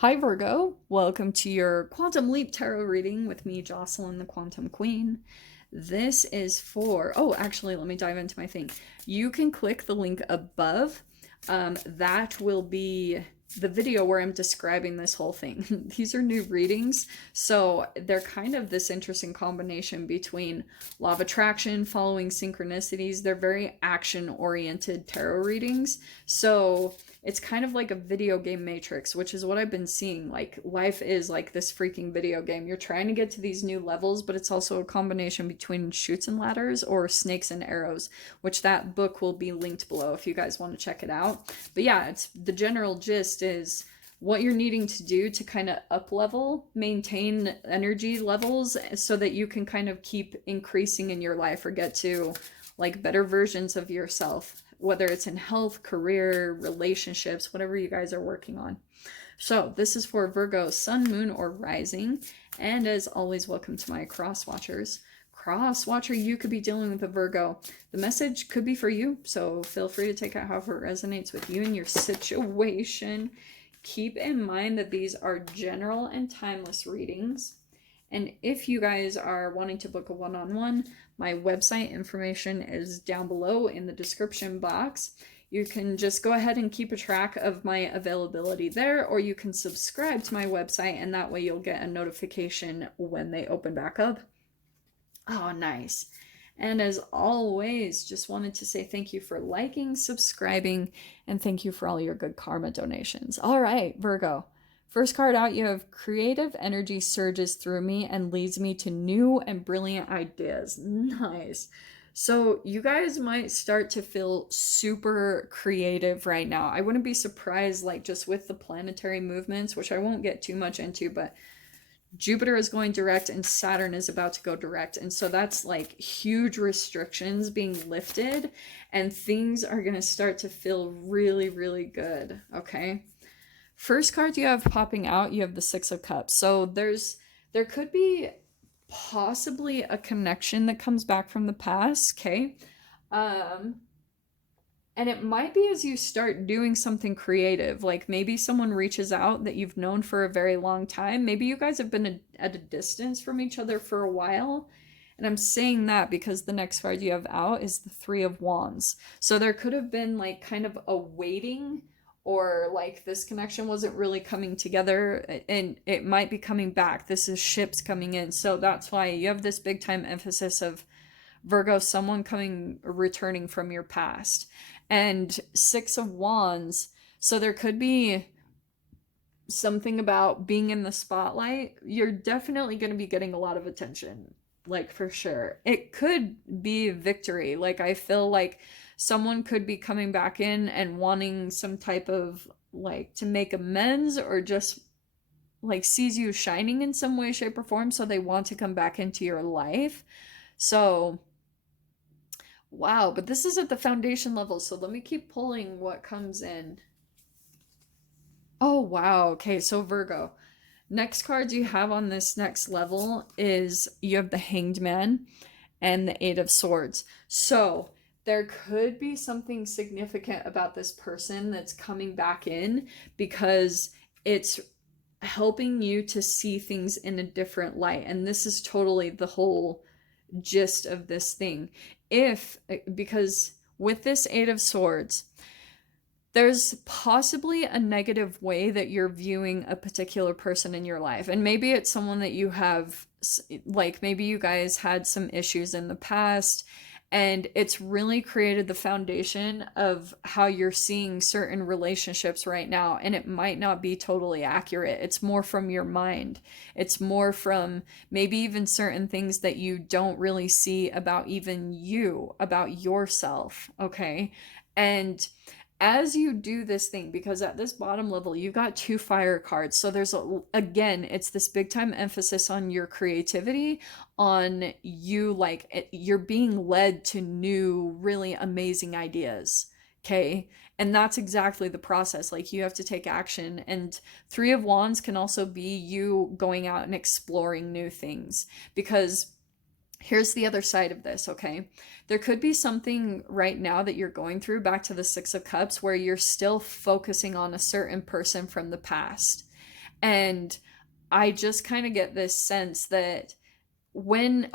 Hi, Virgo. Welcome to your Quantum Leap Tarot reading with me, Jocelyn, the Quantum Queen. This is for, oh, actually, let me dive into my thing. You can click the link above. That will be the video where I'm describing this whole thing. These are new readings, so they're kind of this interesting combination between law of attraction, following synchronicities. They're very action-oriented tarot readings, so it's kind of like a video game matrix, which is what I've been seeing. Like, life is like this freaking video game. You're trying to get to these new levels, but it's also a combination between chutes and ladders or snakes and arrows, which that book will be linked below if you guys want to check it out. But yeah, it's the general gist is what you're needing to do to kind of up level, maintain energy levels so that you can kind of keep increasing in your life or get to like better versions of yourself, whether it's in health, career, relationships, whatever you guys are working on. So this is for Virgo, sun, moon, or rising. And as always, welcome to my cross watchers. Cross watcher, you could be dealing with a Virgo. The message could be for you, so feel free to take it however it resonates with you and your situation. Keep in mind that these are general and timeless readings. And if you guys are wanting to book a one-on-one, my website information is down below in the description box. You can just go ahead and keep a track of my availability there, or you can subscribe to my website, and that way you'll get a notification when they open back up. Oh, nice. And as always, just wanted to say thank you for liking, subscribing, and thank you for all your good karma donations. All right, Virgo. First card out, you have creative energy surges through me and leads me to new and brilliant ideas. Nice. So you guys might start to feel super creative right now. I wouldn't be surprised, like just with the planetary movements, which I won't get too much into, but Jupiter is going direct and Saturn is about to go direct. And so that's like huge restrictions being lifted and things are going to start to feel really, really good. Okay. First card you have popping out, you have the Six of Cups. So there could be possibly a connection that comes back from the past, okay? And it might be as you start doing something creative, like maybe someone reaches out that you've known for a very long time. Maybe you guys have been at a distance from each other for a while. And I'm saying that because the next card you have out is the Three of Wands. So there could have been like kind of a waiting, or like this connection wasn't really coming together and it might be coming back. This is ships coming in. So that's why you have this big time emphasis of Virgo, someone returning from your past. And Six of Wands, so there could be something about being in the spotlight. You're definitely going to be getting a lot of attention, like for sure. It could be victory. Like I feel like someone could be coming back in and wanting some type of like to make amends, or just like sees you shining in some way, shape, or form, so they want to come back into your life. So wow, but this is at the foundation level, so let me keep pulling what comes in. Oh wow, okay, so Virgo, next cards you have on this next level is you have the Hanged Man and the Eight of Swords. So there could be something significant about this person that's coming back in because it's helping you to see things in a different light. And this is totally the whole gist of this thing. Because with this Eight of Swords, there's possibly a negative way that you're viewing a particular person in your life. And maybe it's someone that you have, like maybe you guys had some issues in the past, and it's really created the foundation of how you're seeing certain relationships right now. And it might not be totally accurate. It's more from your mind. It's more from maybe even certain things that you don't really see about even you, about yourself. Okay. And as you do this thing, because at this bottom level, you've got two fire cards. So there's, again, it's this big time emphasis on your creativity, on you, like you're being led to new, really amazing ideas. Okay. And that's exactly the process. Like you have to take action. And Three of Wands can also be you going out and exploring new things, because here's the other side of this, okay? There could be something right now that you're going through, back to the Six of Cups, where you're still focusing on a certain person from the past. And I just kind of get this sense that when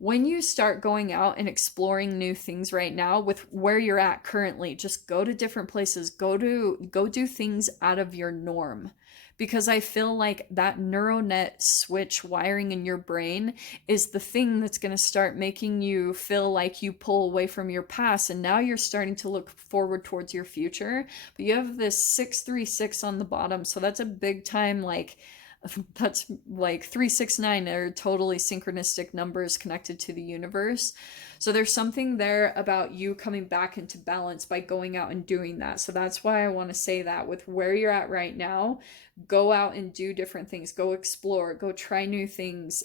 you start going out and exploring new things right now with where you're at currently, just go to different places, go do things out of your norm. Because I feel like that neural net switch wiring in your brain is the thing that's going to start making you feel like you pull away from your past, and now you're starting to look forward towards your future. But you have this 636 on the bottom, so that's a big time, like that's like 369 are totally synchronistic numbers connected to the universe. So there's something there about you coming back into balance by going out and doing that. So that's why I want to say that with where you're at right now, go out and do different things, go explore, go try new things,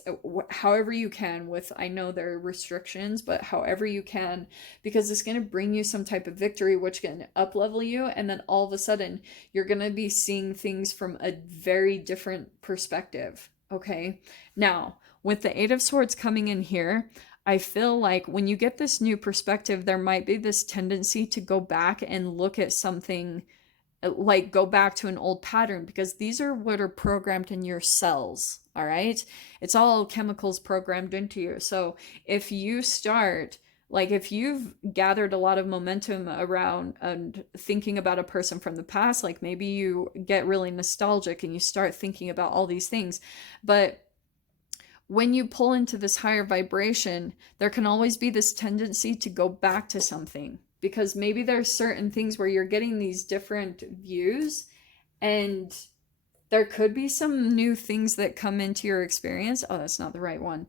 however you can. With, I know there are restrictions, but however you can, because it's going to bring you some type of victory, which can up level you, and then all of a sudden you're going to be seeing things from a very different perspective. Okay, now with the Eight of Swords coming in here, I feel like when you get this new perspective, there might be this tendency to go back and look at something, like go back to an old pattern, because these are what are programmed in your cells. All right, it's all chemicals programmed into you. So if you start, like if you've gathered a lot of momentum around and thinking about a person from the past, like maybe you get really nostalgic and you start thinking about all these things. But when you pull into this higher vibration, there can always be this tendency to go back to something, because maybe there's certain things where you're getting these different views, and there could be some new things that come into your experience. Oh, that's not the right one.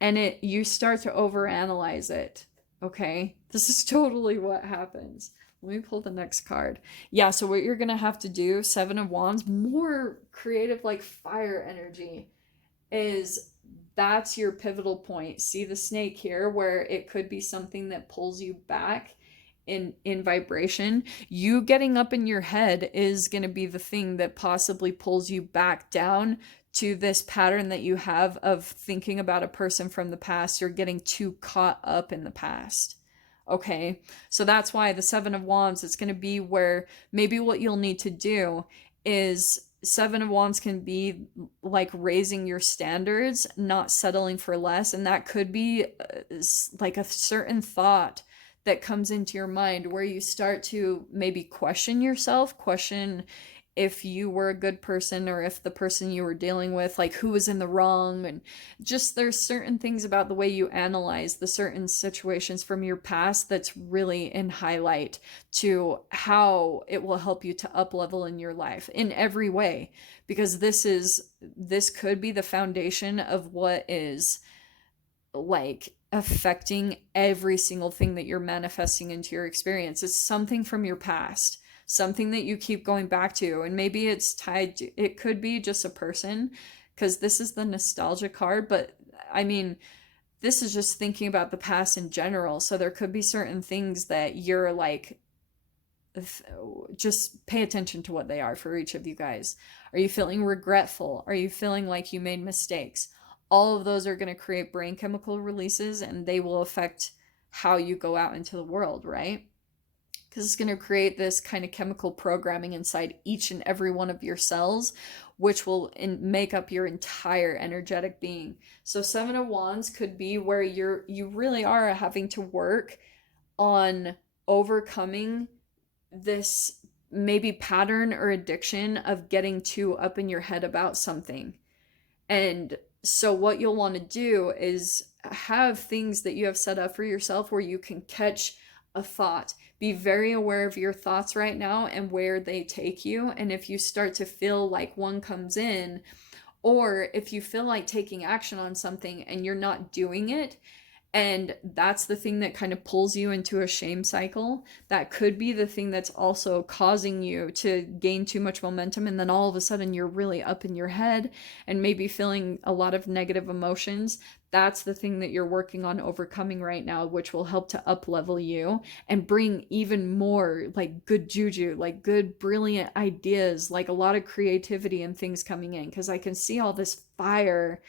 And you start to overanalyze it. Okay, this is totally what happens. Let me pull the next card. Yeah, so what you're gonna have to do, Seven of Wands, more creative, like fire energy, is that's your pivotal point. See the snake here, where it could be something that pulls you back in vibration. You getting up in your head is going to be the thing that possibly pulls you back down to this pattern that you have of thinking about a person from the past. You're getting too caught up in the past. Okay, so that's why the Seven of Wands, it's going to be where maybe what you'll need to do is, Seven of Wands can be like raising your standards, not settling for less. And that could be like a certain thought that comes into your mind where you start to maybe question yourself, question if you were a good person or if the person you were dealing with, like who was in the wrong. And just there's certain things about the way you analyze the certain situations from your past that's really in highlight to how it will help you to up level in your life in every way, because this could be the foundation of what is like affecting every single thing that you're manifesting into your experience. It's something from your past, something that you keep going back to. And maybe it's tied to, it could be just a person, because this is the nostalgia card. But I mean, this is just thinking about the past in general. So there could be certain things that you're like, just pay attention to what they are for each of you guys. Are you feeling regretful? Are you feeling like you made mistakes? All of those are going to create brain chemical releases, and they will affect how you go out into the world, right? Because it's going to create this kind of chemical programming inside each and every one of your cells, which will make up your entire energetic being. So Seven of Wands could be where you really are having to work on overcoming this maybe pattern or addiction of getting too up in your head about something. And so what you'll want to do is have things that you have set up for yourself where you can catch a thought. Be very aware of your thoughts right now and where they take you. And if you start to feel like one comes in, or if you feel like taking action on something and you're not doing it, and that's the thing that kind of pulls you into a shame cycle, that could be the thing that's also causing you to gain too much momentum. And then all of a sudden you're really up in your head and maybe feeling a lot of negative emotions. That's the thing that you're working on overcoming right now, which will help to up level you and bring even more like good juju, like good, brilliant ideas, like a lot of creativity and things coming in. Because I can see all this fire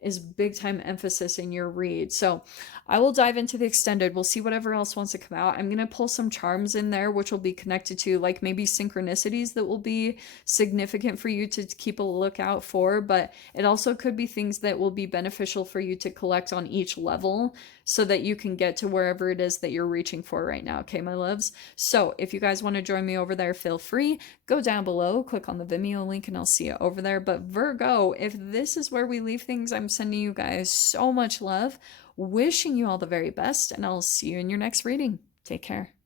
is big time emphasis in your read. So I will dive into the extended. We'll see whatever else wants to come out. I'm going to pull some charms in there, which will be connected to like maybe synchronicities that will be significant for you to keep a lookout for, but it also could be things that will be beneficial for you to collect on each level so that you can get to wherever it is that you're reaching for right now. Okay, my loves? So if you guys want to join me over there, feel free. Go down below, click on the Vimeo link, and I'll see you over there. But Virgo, if this is where we leave things, I'm sending you guys so much love, wishing you all the very best, and I'll see you in your next reading. Take care.